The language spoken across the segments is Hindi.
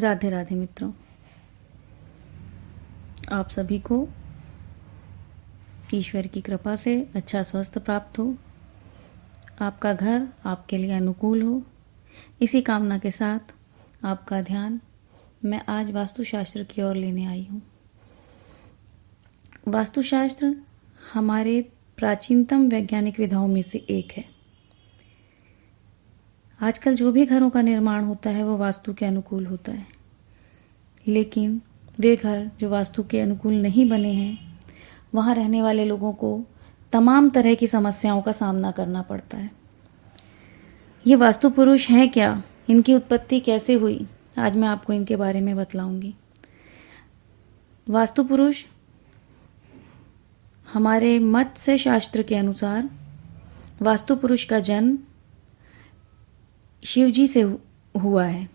राधे राधे मित्रों, आप सभी को ईश्वर की कृपा से अच्छा स्वास्थ्य प्राप्त हो, आपका घर आपके लिए अनुकूल हो। इसी कामना के साथ आपका ध्यान मैं आज वास्तुशास्त्र की ओर लेने आई हूँ। वास्तुशास्त्र हमारे प्राचीनतम वैज्ञानिक विधाओं में से एक है। आजकल जो भी घरों का निर्माण होता है वो वास्तु के अनुकूल होता है, लेकिन वे घर जो वास्तु के अनुकूल नहीं बने हैं, वहाँ रहने वाले लोगों को तमाम तरह की समस्याओं का सामना करना पड़ता है। ये वास्तु पुरुष हैं क्या, इनकी उत्पत्ति कैसे हुई, आज मैं आपको इनके बारे में बतलाऊंगी। वास्तु पुरुष हमारे मत्स्य शास्त्र के अनुसार वास्तु पुरुष का जन्म शिव जी से हुआ है।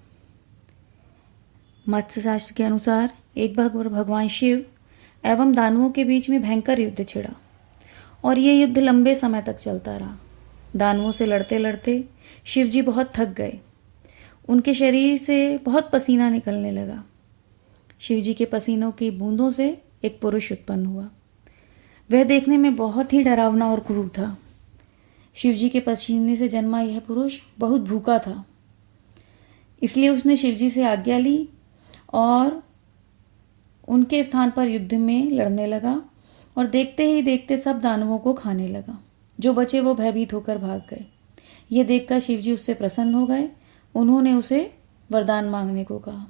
मत्स्य शास्त्र के अनुसार एक बार भगवान शिव एवं दानवों के बीच में भयंकर युद्ध छिड़ा और ये युद्ध लंबे समय तक चलता रहा। दानवों से लड़ते लड़ते शिव जी बहुत थक गए, उनके शरीर से बहुत पसीना निकलने लगा। शिव जी के पसीनों की बूंदों से एक पुरुष उत्पन्न हुआ। वह देखने में बहुत ही डरावना और क्रूर था। शिव जी के पसीने से जन्मा यह पुरुष बहुत भूखा था, इसलिए उसने शिव जी से आज्ञा ली और उनके स्थान पर युद्ध में लड़ने लगा और देखते ही देखते सब दानवों को खाने लगा। जो बचे वो भयभीत होकर भाग गए। ये देखकर शिव जी उससे प्रसन्न हो गए। उन्होंने उसे वरदान मांगने को कहा।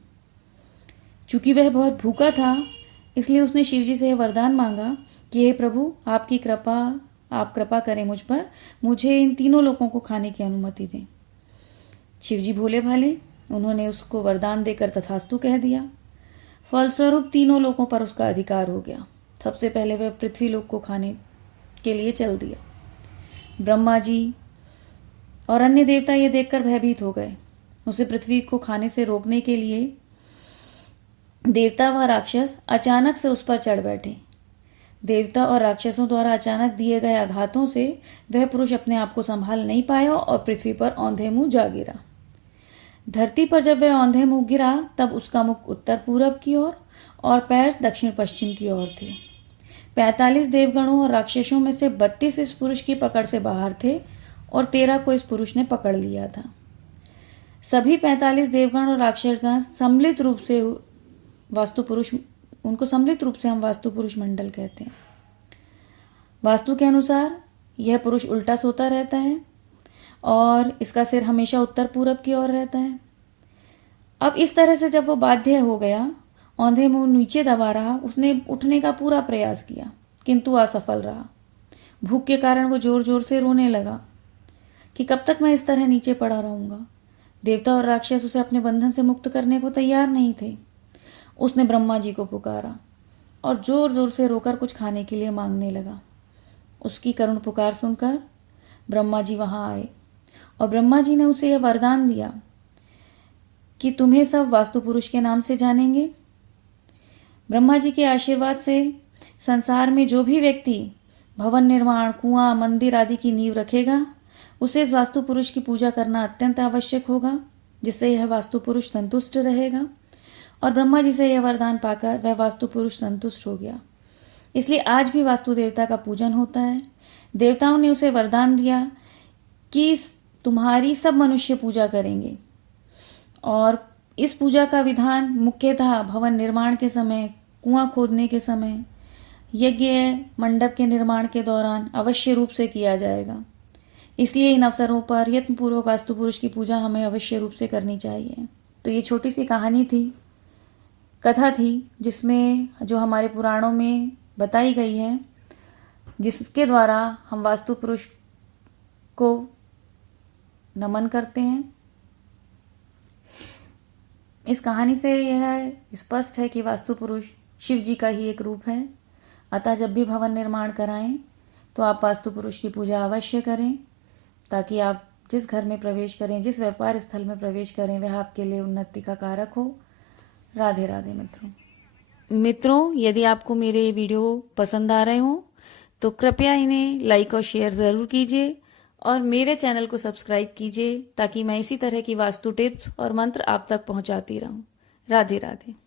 चूंकि वह बहुत भूखा था, इसलिए उसने शिव जी से यह वरदान मांगा कि हे प्रभु, आपकी कृपा, आप कृपा करें मुझ पर, मुझे इन तीनों लोगों को खाने की अनुमति दें। शिव जी भोले भाले, उन्होंने उसको वरदान देकर तथास्तु कह दिया। फलस्वरूप तीनों लोगों पर उसका अधिकार हो गया। सबसे पहले वह पृथ्वी लोक को खाने के लिए चल दिया। ब्रह्मा जी और अन्य देवता ये देखकर भयभीत हो गए। उसे पृथ्वी को खाने से रोकने के लिए देवता व राक्षस अचानक से उस पर चढ़ बैठे। देवता और राक्षसों द्वारा अचानक दिए गए आघातों से वह पुरुष अपने आप को संभाल नहीं पाया और पृथ्वी पर औंधे मुंह जा गिरा। धरती पर जब वह औंधे मुंह गिरा, तब उसका मुख उत्तर पूरब की ओर और पैर दक्षिण पश्चिम की ओर थे। 45 देवगणों और राक्षसों में से 32 इस पुरुष की पकड़ से बाहर थे और 13 को इस पुरुष ने पकड़ लिया था। सभी 45 देवगण और राक्षसगण सम्मिलित रूप से वास्तु पुरुष, उनको सम्मिलित रूप से हम वास्तु पुरुष मंडल कहते हैं। वास्तु के अनुसार यह पुरुष उल्टा सोता रहता है और इसका सिर हमेशा उत्तर पूरब की ओर रहता है। अब इस तरह से जब वो बाध्य हो गया, औंधे मुंह नीचे दबा रहा, उसने उठने का पूरा प्रयास किया किंतु असफल रहा। भूख के कारण वो जोर जोर से रोने लगा कि कब तक मैं इस तरह नीचे पड़ा रहूंगा। देवता और राक्षस उसे अपने बंधन से मुक्त करने को तैयार नहीं थे। उसने ब्रह्मा जी को पुकारा और जोर जोर से रोकर कुछ खाने के लिए मांगने लगा। उसकी करुण पुकार सुनकर ब्रह्मा जी वहां आए और ब्रह्मा जी ने उसे यह वरदान दिया कि तुम्हें सब वास्तु पुरुष के नाम से जानेंगे। ब्रह्मा जी के आशीर्वाद से संसार में जो भी व्यक्ति भवन निर्माण, कुआं, मंदिर आदि की नींव रखेगा, उसे इस वास्तु पुरुष की पूजा करना अत्यंत आवश्यक होगा, जिससे यह वास्तु पुरुष संतुष्ट रहेगा। और ब्रह्मा जी से यह वरदान पाकर वह वास्तु पुरुष संतुष्ट हो गया। इसलिए आज भी वास्तु देवता का पूजन होता है। देवताओं ने उसे वरदान दिया कि तुम्हारी सब मनुष्य पूजा करेंगे और इस पूजा का विधान मुख्यतः भवन निर्माण के समय, कुआं खोदने के समय, यज्ञ मंडप के निर्माण के दौरान अवश्य रूप से किया जाएगा। इसलिए इन अवसरों पर यत्नपूर्वक वास्तु पुरुष की पूजा हमें अवश्य रूप से करनी चाहिए। तो ये छोटी सी कहानी थी, कथा थी, जिसमें जो हमारे पुराणों में बताई गई है, जिसके द्वारा हम वास्तु पुरुष को नमन करते हैं। इस कहानी से यह स्पष्ट है कि वास्तु पुरुष शिव जी का ही एक रूप है। अतः जब भी भवन निर्माण कराएं तो आप वास्तु पुरुष की पूजा अवश्य करें, ताकि आप जिस घर में प्रवेश करें, जिस व्यापार स्थल में प्रवेश करें, वह आपके लिए उन्नति का कारक हो। राधे राधे मित्रों, यदि आपको मेरे वीडियो पसंद आ रहे हो तो कृपया इन्हें लाइक और शेयर ज़रूर कीजिए और मेरे चैनल को सब्सक्राइब कीजिए, ताकि मैं इसी तरह की वास्तु टिप्स और मंत्र आप तक पहुंचाती रहूं। राधे राधे।